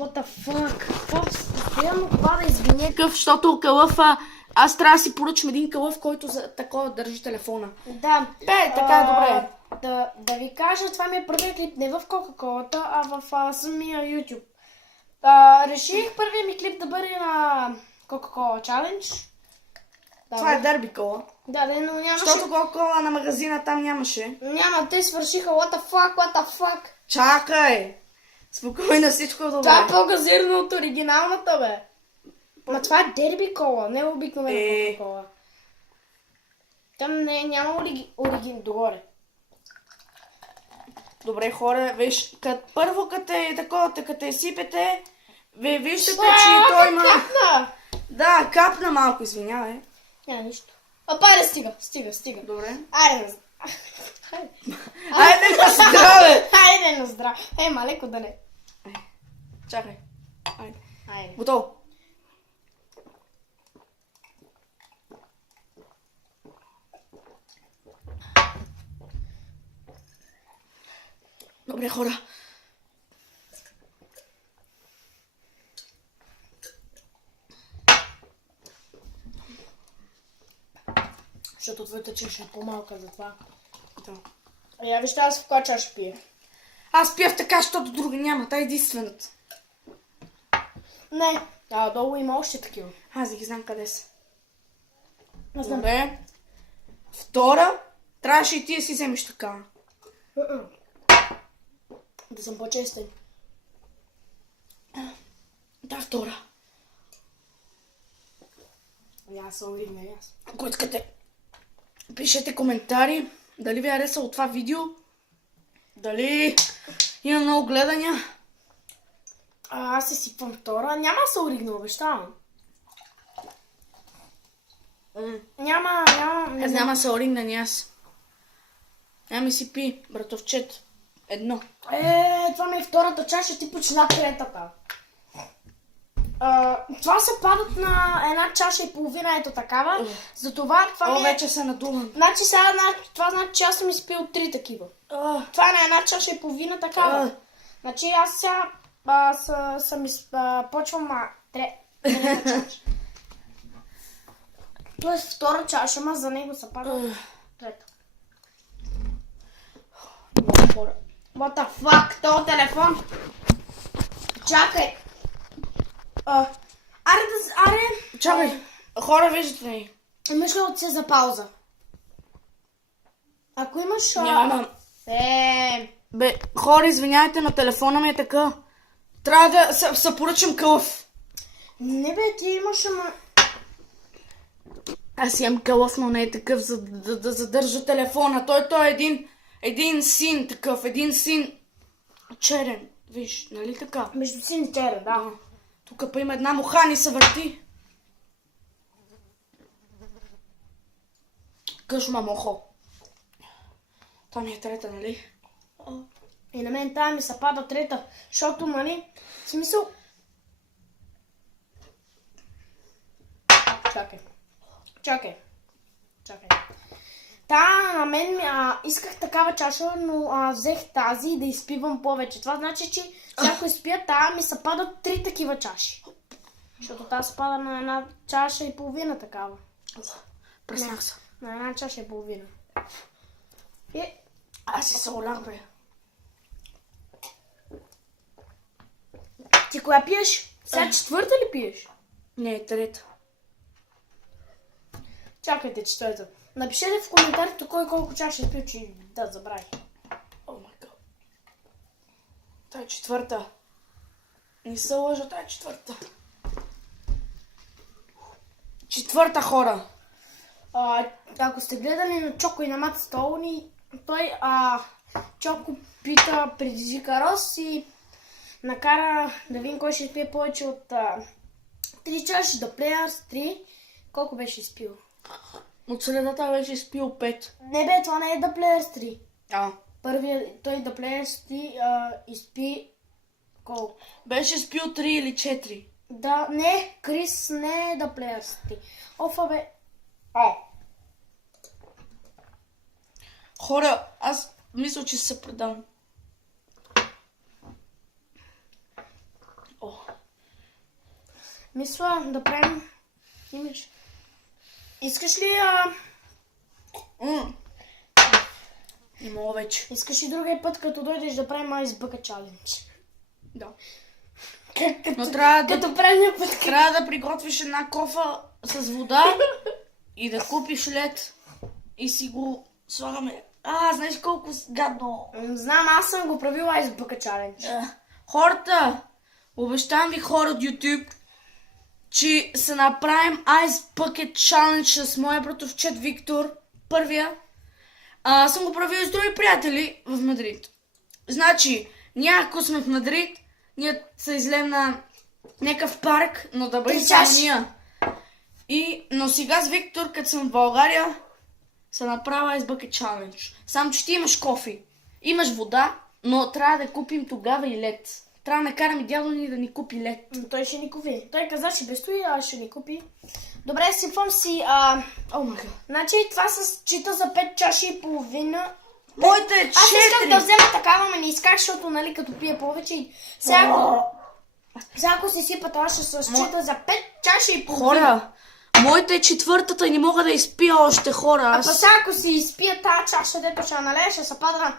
What the fuck? Какво постоянно пада, извиня, защото кълъфа... Аз трябва да си поръчам един кълъв, който за такова държи телефона. Да. Така, добре. Да ви кажа, това ми е първият клип не в Кока-Колата, а в самия YouTube. Реших първият ми клип да бъде на Coca-Cola Challenge. Това е дърби кола. Да, но нямаше... Защото Кока-Кола на магазина там нямаше. Няма, те свършиха. What the fuck? Чакай! Спокойно, всичко е добре. Това е по-газирано от оригиналната, бе. Ма това е дерби кола, не е обикновена Кока-Кола. Там няма оригин догоре. Добре, хора, виж, първо като е такова, като е сипете, вие виждате, че той има... Капна! Да, капна малко, извинявай. Няма нищо. Пайде, стига. Добре. Айде на здраве! Айде на здраве! Малеко да не. Чакай. Айде. Готово. Добре, хора. Защото твоята чаша е по-малка за това. Да. Я виж, аз в коя чаша пия. Аз пия в така, защото друга няма. Та е единствената. Не. Долу има още такива. Аз да ги знам къде са. Добре. Втора. Трябваше и ти да си вземеш такава. Да съм по-честен. Да, втора. Аз се увидна и аз. Ако искате, пишете коментари. Дали ви е харесало това видео. Дали има много гледания. Аз се сипвам втора. Няма да се оригна, обещавам. Няма. Аз няма да се оригна ни аз. Няма ми си пи, братовчет. Едно. Това ми е втората чаша, ти почина третата. Това се падат на една чаша и половина, ето такава. Затова това ми е... вече се надувам. Значи сега, това значи, че аз съм изпил 3 такива. Това е на една чаша и половина такава. Значи аз сега почвам трета чаша. Тоест втора чаша, ма за него се пада трета. What the fuck, този телефон? Чакай. Аре. Чакай. Хора, виждате ли? Имаш ли отце за пауза? Ако имаш... Нямам. Бе, хора, извинявайте, но телефона ми е така. Трябва да се поръчам кълъв. Не бе, ти имаш, ама... Аз имам кълъв, но не е такъв, за да задържа телефона. Той е един син такъв, един син черен. Виж, нали така? Между син и черен, да. Тук па има една муха, ни се върти. Къшма мохо. Това ми е трета, нали? И на мен тая ми се пада трета, защото, нали, в смисъл... Чакай. На мен исках такава чаша, но взех тази да изпивам повече. Това значи, че всяко изпия тая ми се падат 3 такива чаши. Защото тази се пада на една чаша и половина такава. Преснах се. На една чаша и половина. Аз си се олях, бе. Ти коя пиеш? Сега четвърта ли пиеш? Не, трета. Чакайте, четвърта. Напишете в коментарите кой колко чаша е пил, че да забрави. О май гад. Та е четвърта. Не се лъжа, та е четвърта. Четвърта, хора. Ако сте гледали на Чоко и на Мат Стоуни, той Чоко пита, предизвика Рос и накара да видим кой ще изпие повече от 3 чаши до Players 3. Колко беше изпил? От средата беше изпил 5. Не бе, това не е The Players 3. Първият, той The Players 3 изпи колко? Беше изпил 3 или 4. Да, не, Крис не е The Players 3. Офа бе. Хора, аз мисля, че се предам. Мисля да правим имидж. Искаш ли Не мога вече. Искаш ли другия път, като дойдеш да правим Ice Bucket Challenge? Да. Но като предния път. Трябва да приготвиш една кофа с вода и да купиш лед и си го слагаме. Знаеш колко гадно. Знам, аз съм го правил Ice Bucket Challenge. Хората, обещавам ви хора от YouTube, че се направим Ice Bucket Challenge с моя братовчет Виктор, първия. Съм го правил с други приятели в Мадрид. Значи, ние ако сме в Мадрид, ние се излем на някакъв парк, но да бъдем само ние. Но сега с Виктор, като съм в България, се направя Ice Bucket Challenge. Само, че ти имаш кофе, имаш вода, но трябва да купим тогава и лед. Трябва да накараме дядо ни да ни купи лед. Но той ще ни купи. Той каза, че без той ще ни купи. Добре, сипвам си. Значи това се чита за 5 чаши и половина. Моите е 4. Аз искам да взема такава, но не исках, защото нали като пия повече. Сега ако се сипа това ще се счита за 5 чаши и половина. Хора, моята е 4-та и не мога да изпия още, хора. Сега ако си изпия тази чаша, дето ще налея, ще се пада на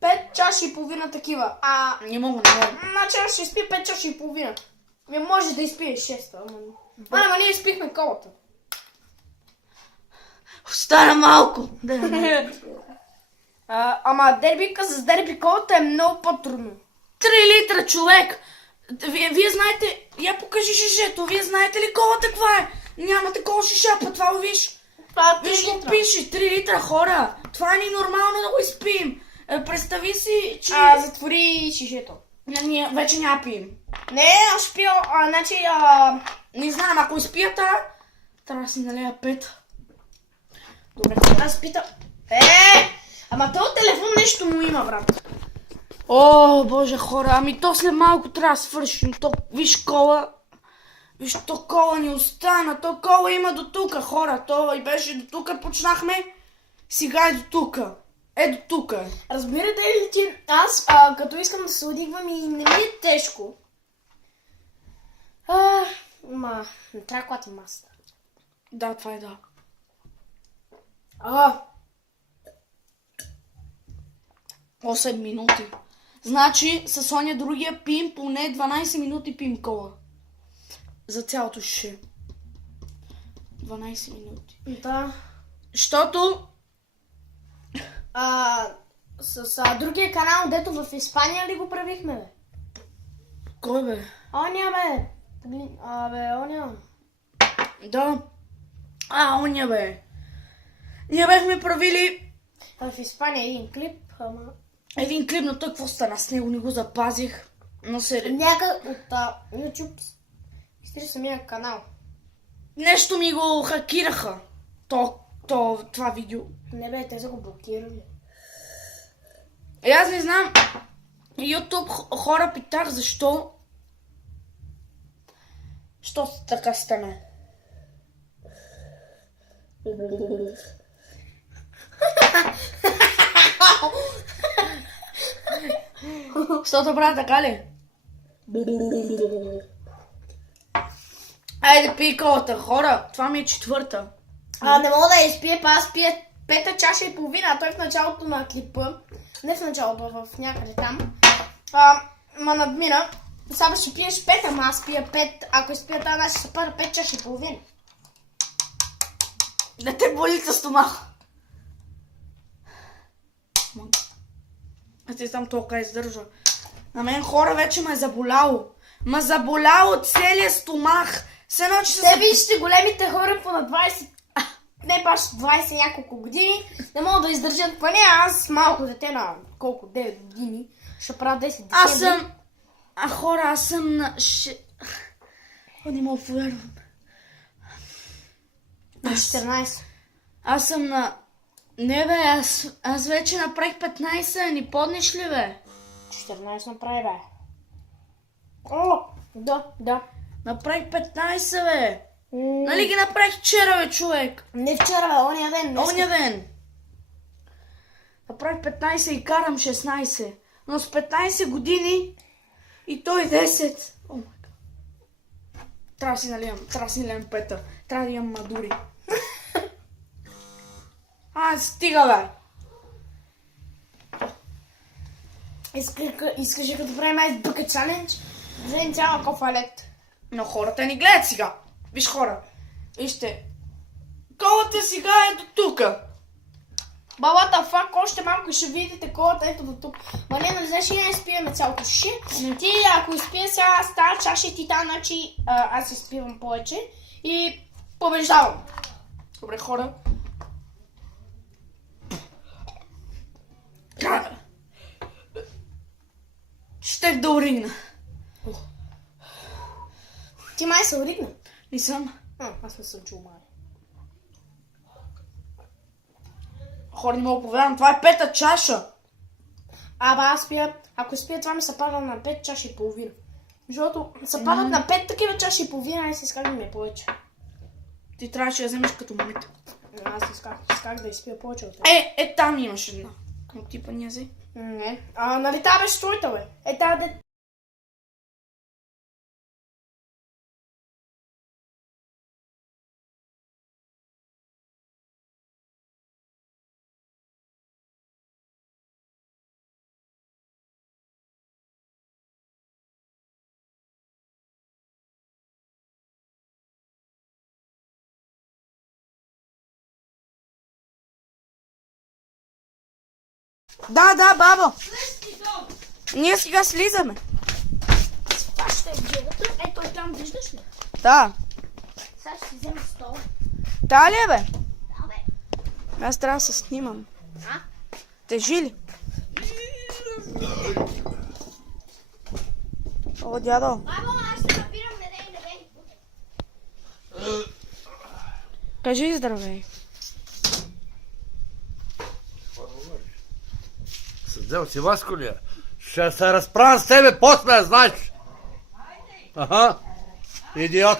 5 чаши и половина такива. Не мога. Значи аз ще изпия 5 чаши и половина. Не може да изпие 6-та. Ама ние изпихме колата. Остана малко. Ама дербика с дерби колата е много по-трудно. 3 литра, човек! Вие знаете, я покажи шишето, вие знаете ли колата каква е? Няма такова шиша, това го виж. Виж го пише, 3 литра, хора. Това е ненормално да го изпием. Представи си, че... Затвори шишето. Ние вече няма пием. Не, аз ще пия, значи... Не знам, ако изпията, трябва да си налея 5. Добре, аз питам... Ама този телефон нещо му има, брат. О, боже, хора, ами то след малко трябва да свършим. Виж кола. Виж, то кола ни остана. То кола има до тука, хора. То и беше до тука, почнахме. Сега е до тука. До тука. Разбирате ли, че аз, като искам да се одигвам и не ми е тежко. Не трябва да клати масата. Да, това е да. 8 минути. Значи, с оня другия пим поне 12 минути пим кола. За цялото шише. 12 минути. Да. Щото... С другия канал, дето в Испания ли го правихме, бе? Кой, бе? Оня, бе. Оня. Да. Оня, бе. Ние бехме правили... В Испания един клип, Един клип, но той какво стана с него, не го запазих. Но се... Някак от YouTube изтри самия канал. Нещо ми го хакираха. Това видео. Не бе, те са го блокирали. Аз не знам. YouTube хора питах защо. Що така стана? Защото правя така ли? Айде пий колата, хора. Това ми е 4-та. Не мога да изпия, аз пия 5 чаша и половина, а той в началото на клипа, не в началото, в някъде там, ма надмина. Сега ще пиеш 5, ама аз пия 5, ако изпия тази, ще се пада 5 чаша и половина. Да те боли със стомах. Аз ти сам толкова издържа. На мен хора вече ме е заболяло. Ме заболяло целия стомах. Те вижте големите хора по на 20, не баш 20 няколко години, не могат да издържат поне, аз малко дете на колко 9 години, ще правя 10 декември. Аз съм... хора, аз съм на... Не мога да повярвам. На 14. Аз съм на... Не бе, аз вече направих 15, ни поднеш ли бе? 14 направи бе. Да. Направих 15 бе. Нали ги направих вчера бе, човек? Не вчера бе, ония ден. Ония ден. Направих 15 и карам 16. Но с 15 години и той 10. Трябва да си налием пета. Трябва да имам мадури. Стига, бе! Искаш ли като правим Ice Bucket Challenge? Взем цяла кофалет. Но хората ни гледат сега. Виж, хора. Вижте. Колата сега е до тука. Балата фак, още малко ще видите колата ето до тук. Ма не знаеш ли не изпиваме цялото шише? Ти ако изпия сега с тази чаша и ти та, значи аз изпивам повече и побеждавам. Добре, хора. Щех да оригна. Ти май се оригна? Не съм. Аз не съм чул май. Хора, не мога повярвам. Това е пета чаша. Аз пия, ако спия това ми се пада на 5 чаши и половина. Защото се падат на 5 такива чаши и половина, и си исках да ми е повече. Ти трябваше да вземеш като монета. Аз исках да изпия повече от теб. Там имаш една. Но ти па не взе. Не. Нали та беше твоята, бе? Та де... Да, бабо. Ние сега слизаме. Това ще е джебето. Ето е там, виждаш ли? Да. Сега ще си взема стол. Та ли е, бе? Да, бе. Аз трябва да се снимам. Тежи ли? О, дядо. Бабо, аз ще напирам, не дей. Кажи здравей. Съдел си Васко ли? Ще се разправям с тебе после, знаеш. Ага. Идиот.